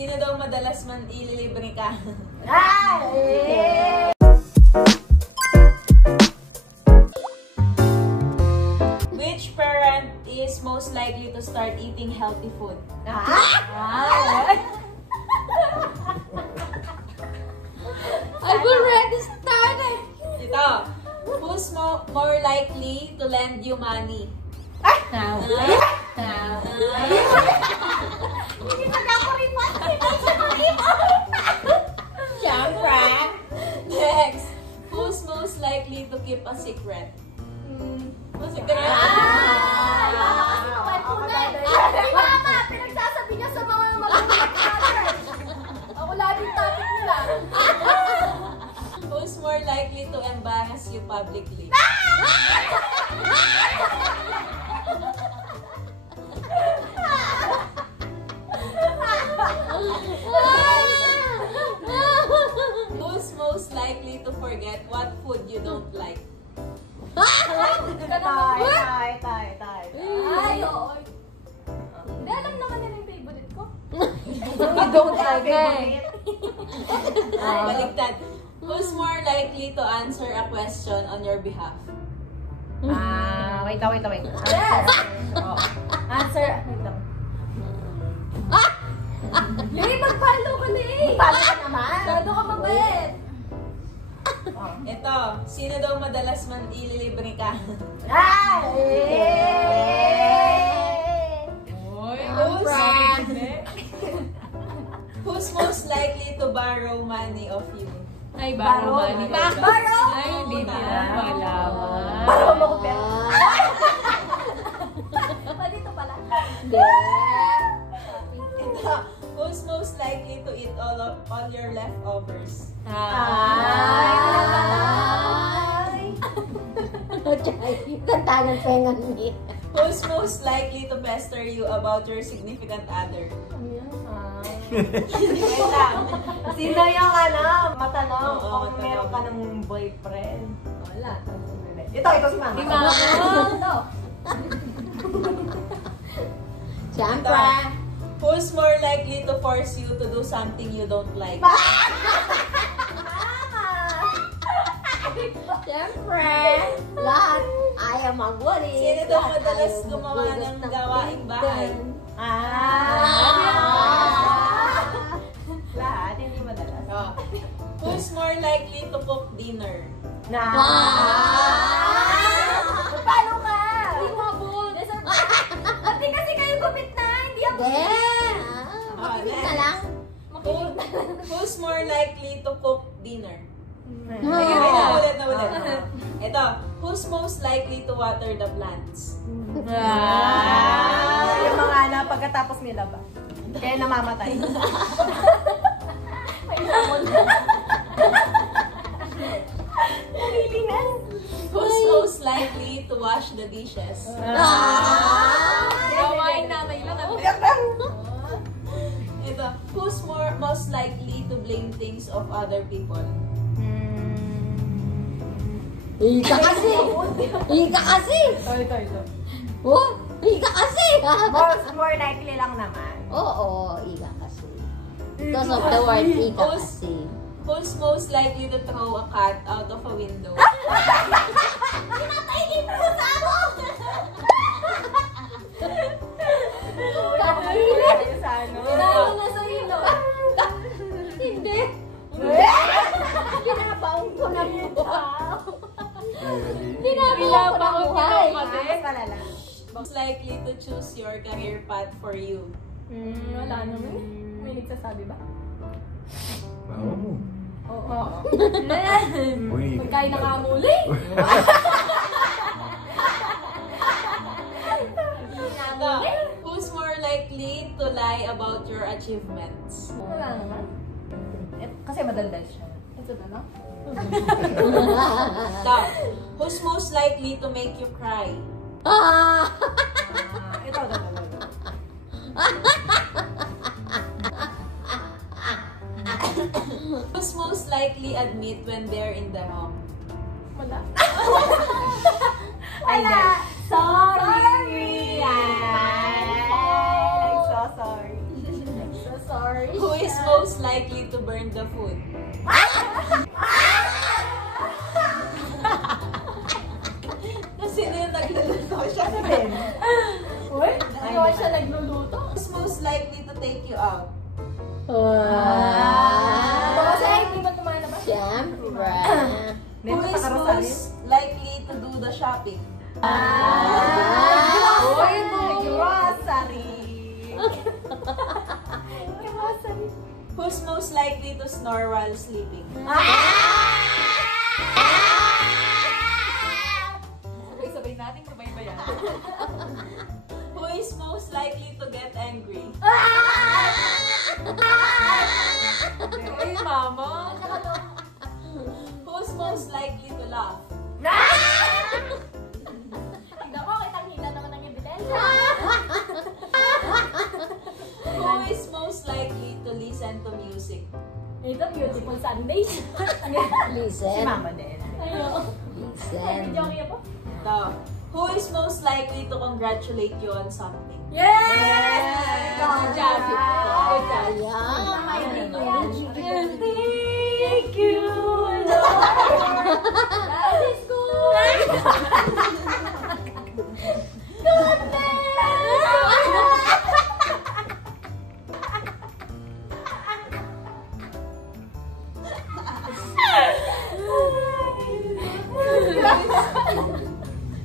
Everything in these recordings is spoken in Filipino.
Sino daw madalas man ililibre ka? Which parent is most likely to start eating healthy food? I've already started. Ito. Who's more likely to lend you money? Now. Hindi magkakuripan. Siyempre. Next. Who's most likely to keep a secret? Secret? Mama, pinagsasabi niya sa mga mag-mother. Ako laging topic nila. Who's more likely to embarrass you publicly? Who's most likely to forget what food you don't like? Ay, oo. Hindi, alam naman nila yung favorite ko. You don't like it. Baliktad. Who's more likely to answer a question on your behalf? Wait. Yes! Answer. Wait lang. Lay, mag-follow ka na eh! Follow ka naman. Masyado ka mabait! Ito, sino daw madalas man ililibre ka? Who's most likely to borrow money of you? Ay, borrow money. Borrow! Ay, hindi niya malaman. Borrow mo ko pera. Dito pala. Ito, who's most likely to eat all your leftovers? Tantangan pengan niya. Who's most likely to pester you about your significant other? Wait lang. Sino yung matanong Oo, kung matanong. meron ka ng boyfriend? Wala. Ito si Mama. Si Mama. Ito. Siyempre. Who's more likely to force you to do something you don't like? Siyempre. Lahat. Ayaw magwari. Sino daw madalas gumawa ng gawaing bahay? Lahat, hindi madalas. Oh. Who's more likely to cook dinner? Paano ka? Hindi mo abot. Pati kasi kayo gupit na. Hindi ako. Makikita ka lang. Who's more likely to cook dinner? Ayun, Ulit. Ito, who's most likely to water the plants? Yung mga pagkatapos nila ba? Kaya namamatay. Who's most likely to wash the dishes? Gawain namin lang. Ito, who's most likely to blame things of other people? Ika kasi. Ito. Oh, ika kasi. More likely lang naman. Oo, ika kasi. Because of the word ika kasi. Who's most likely to throw a cat out of a window? Pinatay dito sa ako! Pinalo na sa ilo. Hindi. Pinabaon ko na buhay. Most likely to choose your career path for you? Wala naman eh. May nagsasabi ba? Oo. Oo. Uy, Pagkain ng amuli. Ito, who's more likely to lie about your achievements? Wala naman. Kasi madaldal siya. Ito ba no? Ito, who's most likely to make you cry? Ito. Who's most likely admit when they're in the wrong? Wala. Wala. Sorry! I'm so sorry. So sorry. Who burn the food? Kasi na yung nagluluto siya. Uy, ano siya nagluluto? Who's most likely to take you out? Ito kasi, hindi ba tumalabas? Siyempre. Who is most likely to do the shopping? Uy, grocery. Who's most likely to snore while sleeping? Sabay-sabay natin sabay-bayan. Who is most likely to get angry? Ay, mama. Who's most likely to laugh? Tignan ko, kitang-hina naman ang ebidensya. Who is most likely to listen to music? Ito, Beautiful Sundays. Listen. Si mama din. Ayun. Listen. Video kayo po? Ito. Who is most likely to congratulate you on something? Yes! Good job. Good job. Ayan. Thank you, Lord. That is good.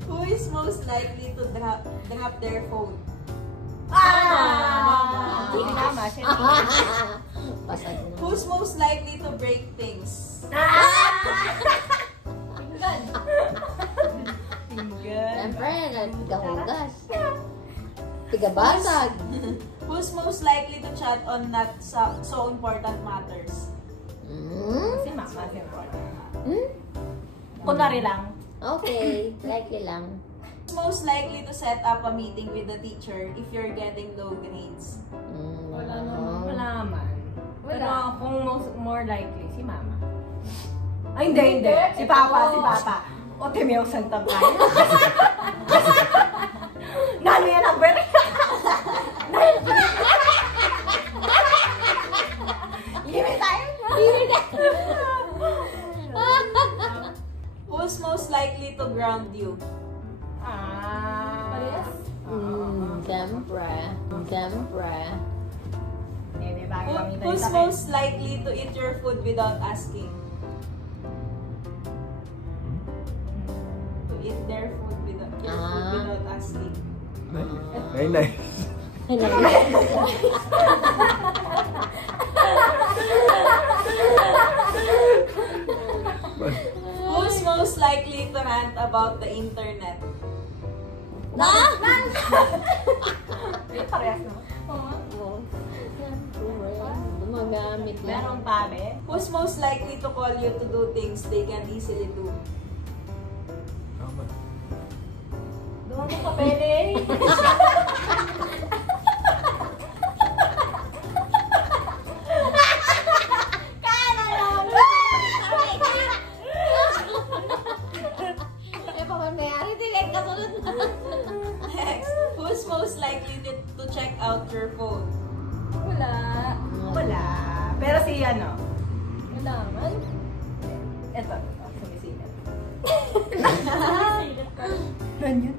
Who is most likely to drop their phone? Si mama, siya. Pasad na. Who's most likely to break things? Tinggan. Siyempre, tigahugas. Tigabasag. Who's most likely to chat on not so important matters? Si mama, siyempre. Hmm? Kunwari lang. Okay, likely lang. Who's most likely to set up a meeting with the teacher if you're getting low grades? Wala naman. Wala man. Wala. Pero kung more likely, si mama. Ay, hindi. Si papa. O, Timeo Santang tayo. Nani yan ang beri. Limit tayo. Who's most likely to ground you? Parehas? Siyempre. Siyempre. Who's most likely to eat your food without asking? To eat their food without asking. Very nice. Who's most likely to rant about the internet? Parehas naman. Oh, siyempre. Gumagamit lang. Meron pa, be? Who's most likely to call you to do things they can easily do? Tama. Doon ka pwede. Next, who's most likely to check out your phone? Wala. Wala. Pero si ano? Wala man. Ito. Sumisilip. Ganyan.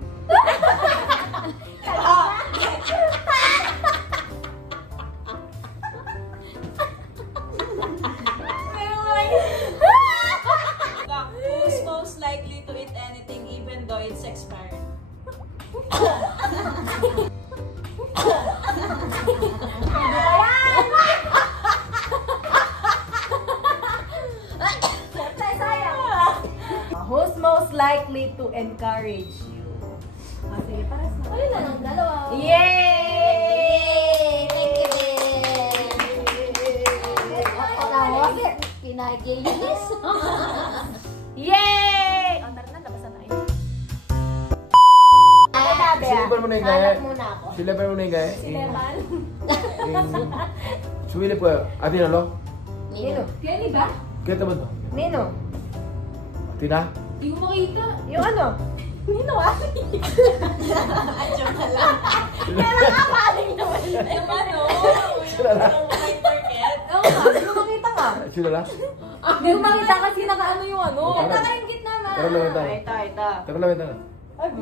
Who's most likely to eat anything even though it's expired? Who's most likely to encourage you? Sige, paras na. Ayun na lang, dalawa. Yay! Thank you, din. Tapos, pinaglinis. Yay! O, tara na, labasan tayo. Silipan mo na yung gaya. Hanap muna ako. Silipan mo na yung gaya. Sileman. Sumilip ko. Ati na lo? Nino. Kenny ba? Kita ba to? Nino? Ati na? Hindi ko makita. Yung ano? Nino ah? Adyo ka lang. Kailan ka paling naman? Yung ano? Sila lang. Yung white market? Oo nga, hindi ko makita nga. Sino last? Hindi ko makita kasi nakaano yung ano. Tara. Ito kayong gitna, ma. Tara na, tara. Ito. Tara na, tara. Ay,